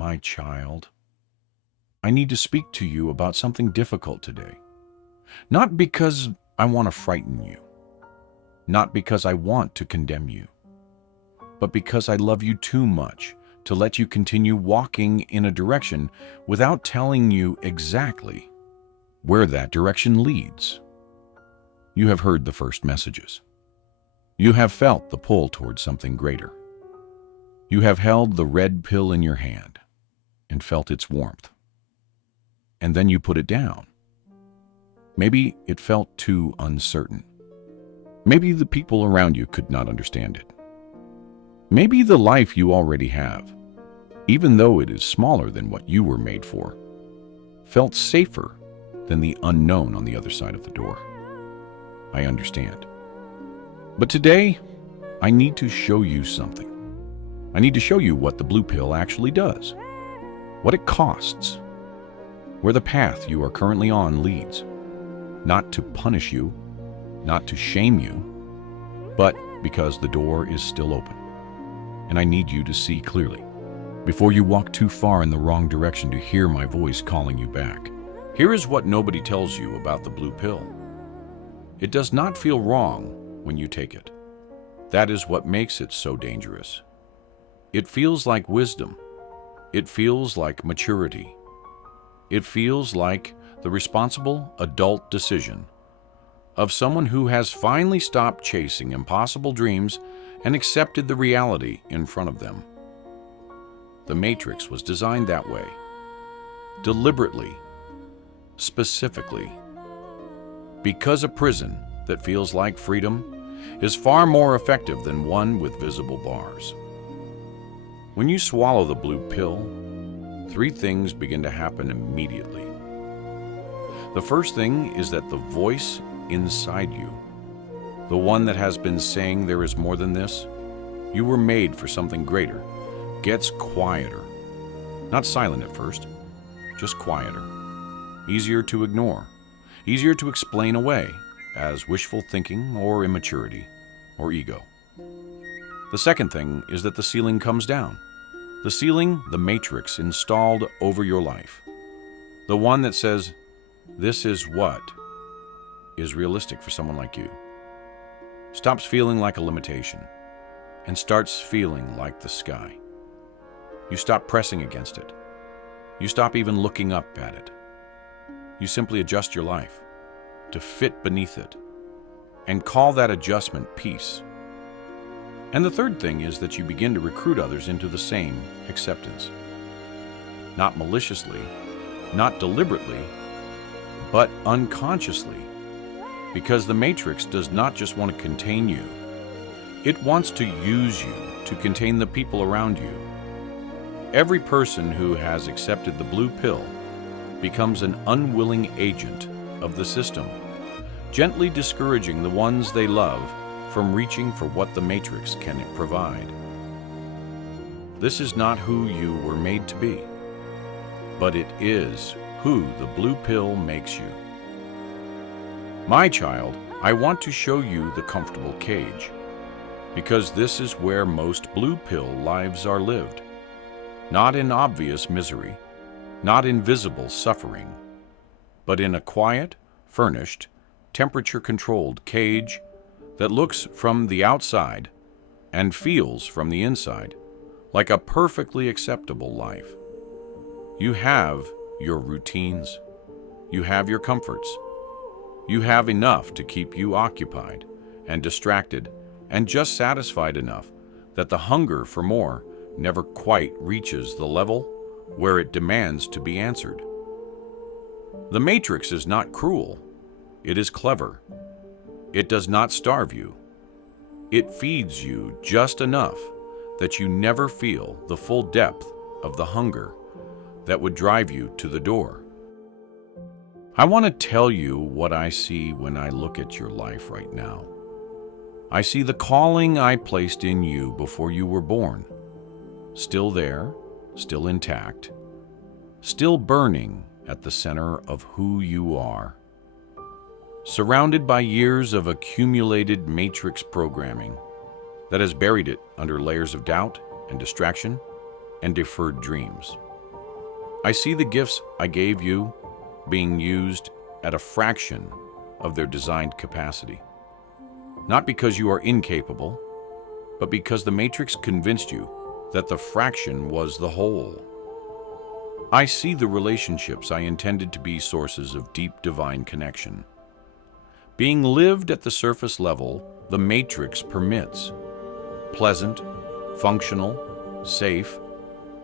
My child, I need to speak to you about something difficult today. Not because I want to frighten you, not because I want to condemn you, but because I love you too much to let you continue walking in a direction without telling you exactly where that direction leads. You have heard the first messages. You have felt the pull towards something greater. You have held the red pill in your hand and felt its warmth. And then you put it down. Maybe it felt too uncertain. Maybe the people around you could not understand it. Maybe the life you already have, even though it is smaller than what you were made for, felt safer than the unknown on the other side of the door. I understand. But today, I need to show you something. I need to show you what the blue pill actually does, what it costs, where the path you are currently on leads, not to punish you, not to shame you, but because the door is still open. And I need you to see clearly, before you walk too far in the wrong direction, to hear my voice calling you back. Here is what nobody tells you about the blue pill. It does not feel wrong when you take it. That is what makes it so dangerous. It feels like wisdom. It feels like maturity. It feels like the responsible adult decision of someone who has finally stopped chasing impossible dreams and accepted the reality in front of them. The Matrix was designed that way, deliberately, specifically, because a prison that feels like freedom is far more effective than one with visible bars. When you swallow the blue pill, three things begin to happen immediately. The first thing is that the voice inside you, the one that has been saying there is more than this, you were made for something greater, gets quieter. Not silent at first, just quieter. Easier to ignore, easier to explain away as wishful thinking or immaturity or ego. The second thing is that the ceiling comes down. The ceiling, the matrix installed over your life. The one that says, this is what is realistic for someone like you. Stops feeling like a limitation and starts feeling like the sky. You stop pressing against it. You stop even looking up at it. You simply adjust your life to fit beneath it and call that adjustment peace. And the third thing is that you begin to recruit others into the same acceptance. Not maliciously, not deliberately, but unconsciously. Because the Matrix does not just want to contain you. It wants to use you to contain the people around you. Every person who has accepted the blue pill becomes an unwilling agent of the system, gently discouraging the ones they love from reaching for what the Matrix can provide. This is not who you were made to be, but it is who the blue pill makes you. My child, I want to show you the comfortable cage, because this is where most blue pill lives are lived. Not in obvious misery, not in visible suffering, but in a quiet, furnished, temperature-controlled cage that looks from the outside and feels from the inside like a perfectly acceptable life. You have your routines, you have your comforts, you have enough to keep you occupied and distracted and just satisfied enough that the hunger for more never quite reaches the level where it demands to be answered. The Matrix is not cruel, it is clever. It does not starve you. It feeds you just enough that you never feel the full depth of the hunger that would drive you to the door. I want to tell you what I see when I look at your life right now. I see the calling I placed in you before you were born. Still there, still intact, still burning at the center of who you are. Surrounded by years of accumulated matrix programming that has buried it under layers of doubt and distraction and deferred dreams. I see the gifts I gave you being used at a fraction of their designed capacity. Not because you are incapable, but because the Matrix convinced you that the fraction was the whole. I see the relationships I intended to be sources of deep divine connection being lived at the surface level the Matrix permits. Pleasant, functional, safe,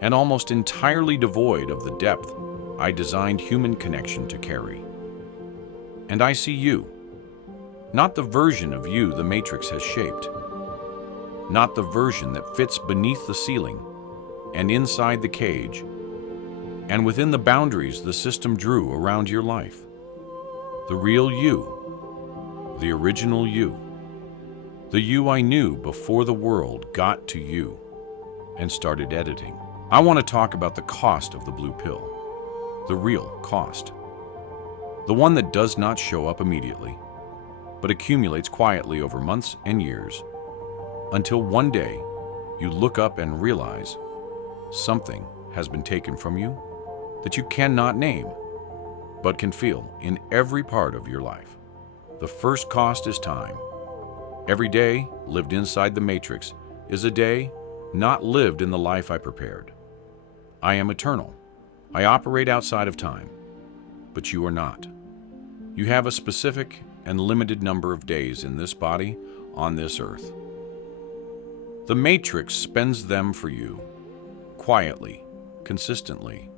and almost entirely devoid of the depth I designed human connection to carry. And I see you, not the version of you the Matrix has shaped, not the version that fits beneath the ceiling and inside the cage, and within the boundaries the system drew around your life. The real you, the original you, the you I knew before the world got to you and started editing. I want to talk about the cost of the blue pill, the real cost. The one that does not show up immediately, but accumulates quietly over months and years, until one day you look up and realize something has been taken from you that you cannot name, but can feel in every part of your life. The first cost is time. Every day lived inside the Matrix is a day not lived in the life I prepared. I am eternal. I operate outside of time, but you are not. You have a specific and limited number of days in this body on this earth. The Matrix spends them for you, quietly, consistently,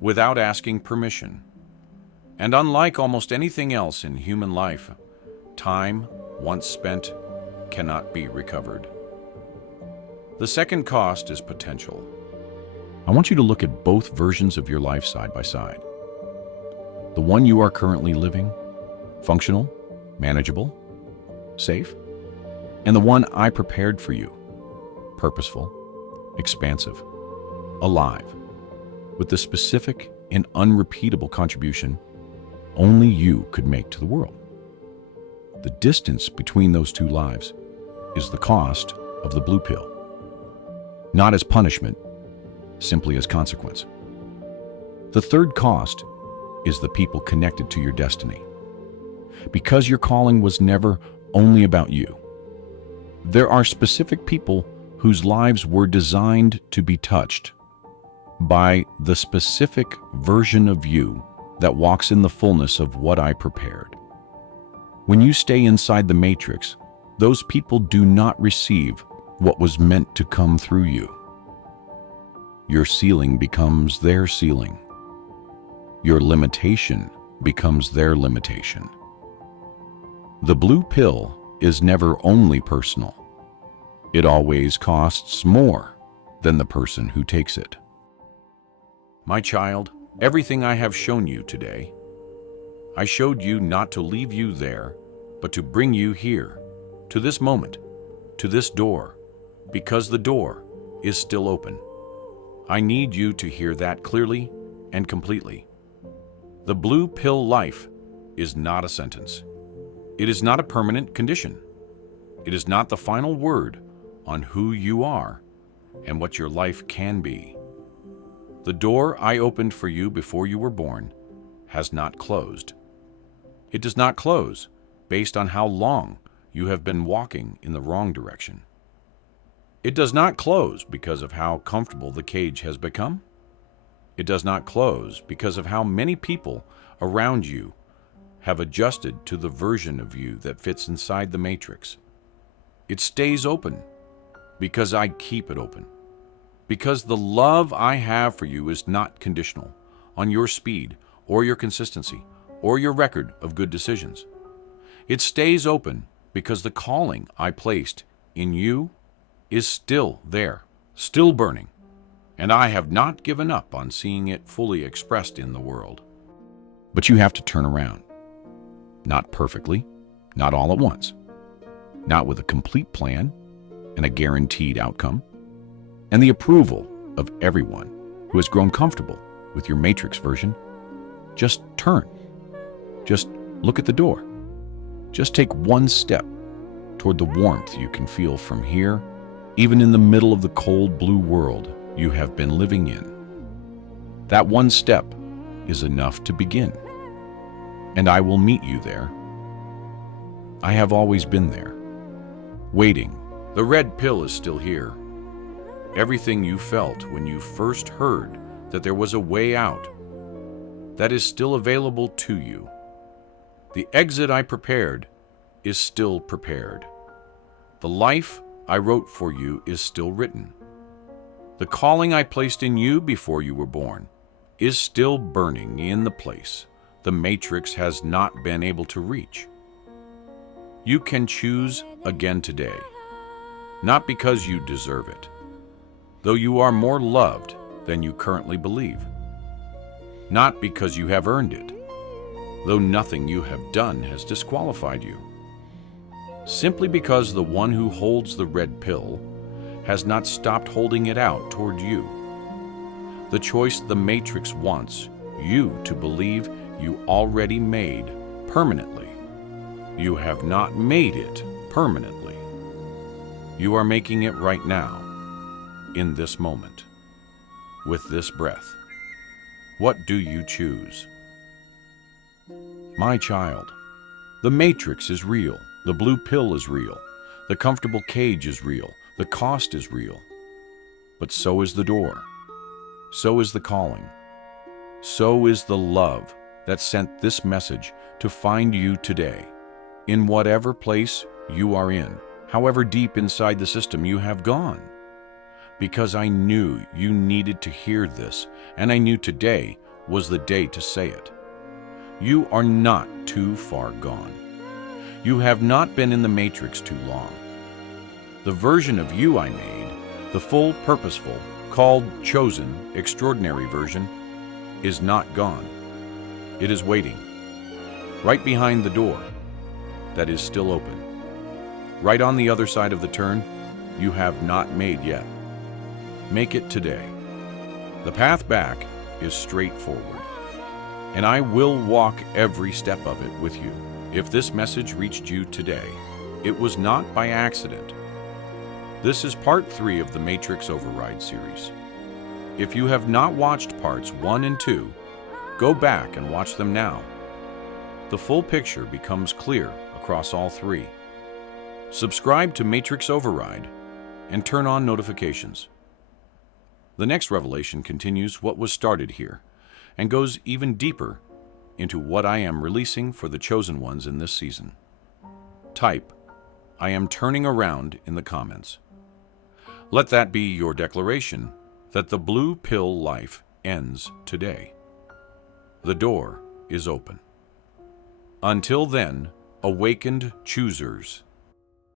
without asking permission. And unlike almost anything else in human life, time, once spent, cannot be recovered. The second cost is potential. I want you to look at both versions of your life side by side. The one you are currently living, functional, manageable, safe, and the one I prepared for you, purposeful, expansive, alive, with the specific and unrepeatable contribution only you could make to the world. The distance between those two lives is the cost of the blue pill, not as punishment, simply as consequence. The third cost is the people connected to your destiny. Because your calling was never only about you, there are specific people whose lives were designed to be touched by the specific version of you that walks in the fullness of what I prepared. When you stay inside the Matrix, those people do not receive what was meant to come through you. Your ceiling becomes their ceiling. Your limitation becomes their limitation. The blue pill is never only personal. It always costs more than the person who takes it. My child, everything I have shown you today, I showed you not to leave you there, but to bring you here, to this moment, to this door, because the door is still open. I need you to hear that clearly and completely. The blue pill life is not a sentence. It is not a permanent condition. It is not the final word on who you are and what your life can be. The door I opened for you before you were born has not closed. It does not close based on how long you have been walking in the wrong direction. It does not close because of how comfortable the cage has become. It does not close because of how many people around you have adjusted to the version of you that fits inside the Matrix. It stays open because I keep it open. Because the love I have for you is not conditional on your speed or your consistency or your record of good decisions. It stays open because the calling I placed in you is still there, still burning, and I have not given up on seeing it fully expressed in the world. But you have to turn around. Not perfectly, not all at once, not with a complete plan and a guaranteed outcome, and the approval of everyone who has grown comfortable with your Matrix version. Just turn. Just look at the door. Just take one step toward the warmth you can feel from here, even in the middle of the cold blue world you have been living in. That one step is enough to begin. And I will meet you there. I have always been there, waiting. The red pill is still here. Everything you felt when you first heard that there was a way out, that is still available to you. The exit I prepared is still prepared. The life I wrote for you is still written. The calling I placed in you before you were born is still burning in the place the matrix has not been able to reach. You can choose again today, not because you deserve it, though you are more loved than you currently believe. Not because you have earned it, though nothing you have done has disqualified you. Simply because the one who holds the red pill has not stopped holding it out toward you. The choice the matrix wants you to believe you already made permanently. You have not made it permanently. You are making it right now, in this moment, with this breath. What do you choose? My child, the matrix is real. The blue pill is real. The comfortable cage is real. The cost is real. But so is the door. So is the calling. So is the love that sent this message to find you today. In whatever place you are in, however deep inside the system you have gone. Because I knew you needed to hear this, and I knew today was the day to say it. You are not too far gone. You have not been in the matrix too long. The version of you I made, the full, purposeful, called, chosen, extraordinary version, is not gone. It is waiting, right behind the door that is still open, right on the other side of the turn you have not made yet. Make it today. The path back is straightforward, and I will walk every step of it with you. If this message reached you today, it was not by accident. This is part 3 of the Matrix Override series. If you have not watched parts 1 and 2, go back and watch them now. The full picture becomes clear across all 3. Subscribe to Matrix Override and turn on notifications. The next revelation continues what was started here and goes even deeper into what I am releasing for the chosen ones in this season. Type, "I am turning around" in the comments. Let that be your declaration that the blue pill life ends today. The door is open. Until then, awakened choosers,